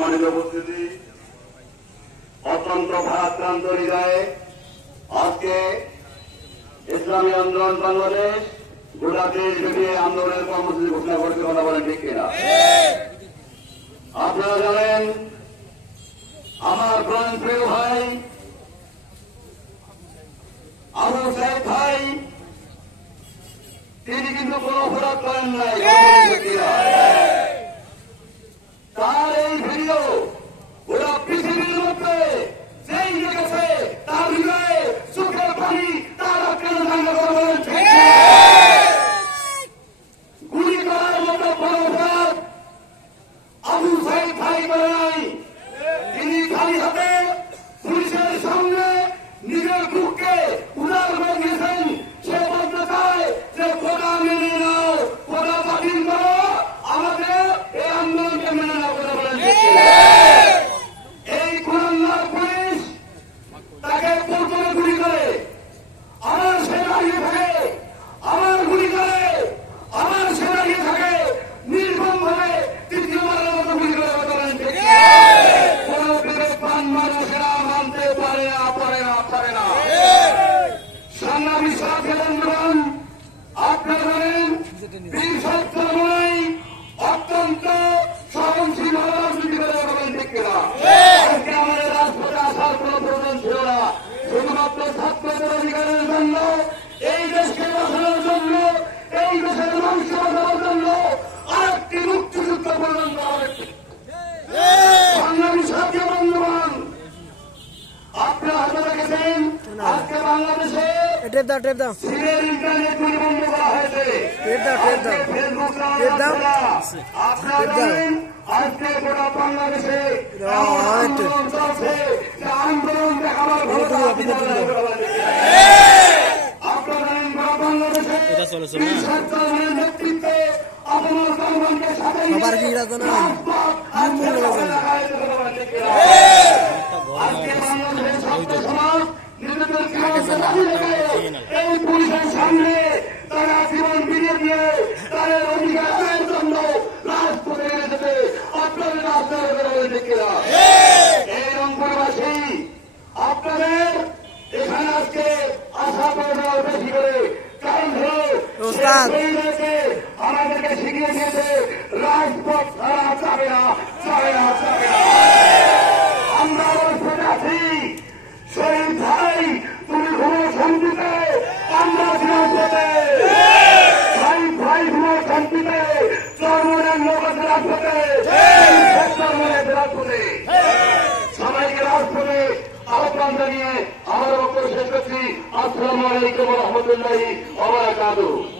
সম্মানিত উপস্থিতি, অত্যন্ত ভারাক্রান্ত হৃদয়ে আজকে ইসলামী আন্দোলন বাংলাদেশ গোটা দেশব্যাপী আন্দোলনের কর্মসূচি ঘোষণা করতে কথা বলেন, ঠিক কিনা? আপনারা জানেন আমার প্রাণপ্রিয় ভাই আবু সাইদ ভাই তিনি কিন্তু কোন অপরাধ করেন নাই। তার এই ভিডিও ওরা পৃথিবীর মধ্যে যেই গেছে তার হৃদয়ে চোখের পানি তার কেন ঠান্ডা করে বলেন, গুলি করার মতো বড় অপরাধ আবু সাইদ ভাই করে নাই। তিনি খালি হাতে পুলিশের সামনে নিজের বুককে উদার করে দিয়েছেন। সে বলতে চায় যে কোটা মেনে নাও, কোটা বাতিল করো, আমাদের এই আন্দোলনকে মেনে নাও কথা বলেন। এই খুলনার পুলিশ তাকে প্রথমে গুলি করে, আমার সে দাঁড়িয়ে থাকে, আমার গুলি করে, আমার সে দাঁড়িয়ে থাকে, নির্মম ভাবে তৃতীয়বারের মতো গুলি করে কথা বলেন। কোন বিবেকবান মানুষেরা মানতে পারে না, পারে না, পারে না। সাংবাদিক সাথে বন্ধুগণ, আপনারা জানেন বীর সত্যময় অত্যন্ত সহনশীল রাজনীতি করে বলেন, ঠিক কিনা? আজকে আমাদের রাজপথে আসার কোন প্রয়োজন ছিল না। শুধুমাত্র ছাত্রদের অধিকারের জন্য, এই দেশকে বাঁচানোর জন্য, এই দেশের মানুষকে বাঁচানোর জন্য আরেকটি মুক্তিযুদ্ধ পর্যন্ত বাংলাদেশ সাথে বন্ধুগণ, আপনারা হাতে রেখেছেন আজকে বাংলাদেশে সিরিয়াল ইন্টারনেট বন্ধ করা হয়েছে। ফেসবুক আপনারা জানেন আজকে গোটা বাংলাদেশে আন্দোলন চলছে। আন্দোলন দেখাবার আপনারা জানেন গোটা বাংলাদেশে নেতৃত্বে আপনার জনগণকে সাথে আজকে বাংলাদেশের ছাত্র সমাজ এই পুলিশের সামনে তারা জীবন বিলিয়ে দিয়ে তাদের অধিকারের জন্য রাজপথে এসেছে। আপনাদের এই রংপুরবাসী আপনাদের এখানে আজকে আশা করে বেশি করে, কারণ হল আমাদেরকে শিখিয়ে দিয়েছে রাজপথ ছাড়া যাবে না, যাবে না, যাবে না। আমরা রাজপথে আছি। শহীদ ভাই তুমি ঘুমো শান্তিতে, আমরা রাজপথে। শহীদ ভাই ঘুমো শান্তিতে, চরমনের লোক আছে রাজপথে, রাজপথে। সবাইকে রাজপথে আহ্বান জানিয়ে আমার বক্তব্য শেষ করছি। আসসালামু আলাইকুম ওয়া রাহমাতুল্লাহি ওয়া বারাকাতুহু।